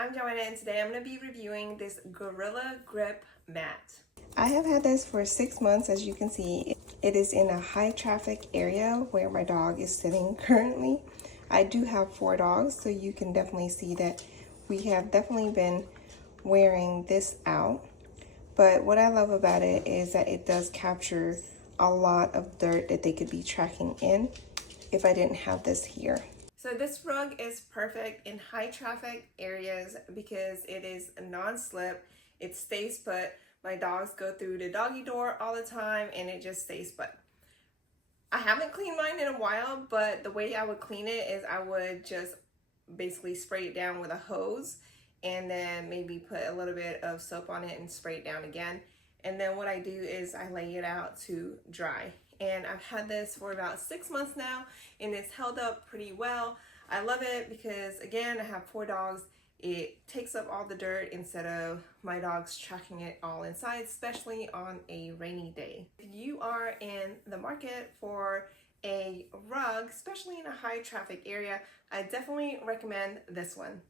I'm Joanna and today I'm going to be reviewing this Gorilla Grip mat. I have had this for 6 months. As you can see, it is in a high traffic area where my dog is sitting currently. I do have 4 dogs, so you can definitely see that we have definitely been wearing this out. But what I love about it is that it does capture a lot of dirt that they could be tracking in if I didn't have this here. So this rug is perfect in high traffic areas because it is non-slip, it stays put. My dogs go through the doggy door all the time and it just stays put. I haven't cleaned mine in a while, but the way I would clean it is I would just basically spray it down with a hose and then maybe put a little bit of soap on it and spray it down again. And then what I do is I lay it out to dry. And I've had this for about 6 months now and it's held up pretty well. I love it because, again, I have 4 dogs. It takes up all the dirt instead of my dogs tracking it all inside, especially on a rainy day. If you are in the market for a rug, especially in a high traffic area, I definitely recommend this one.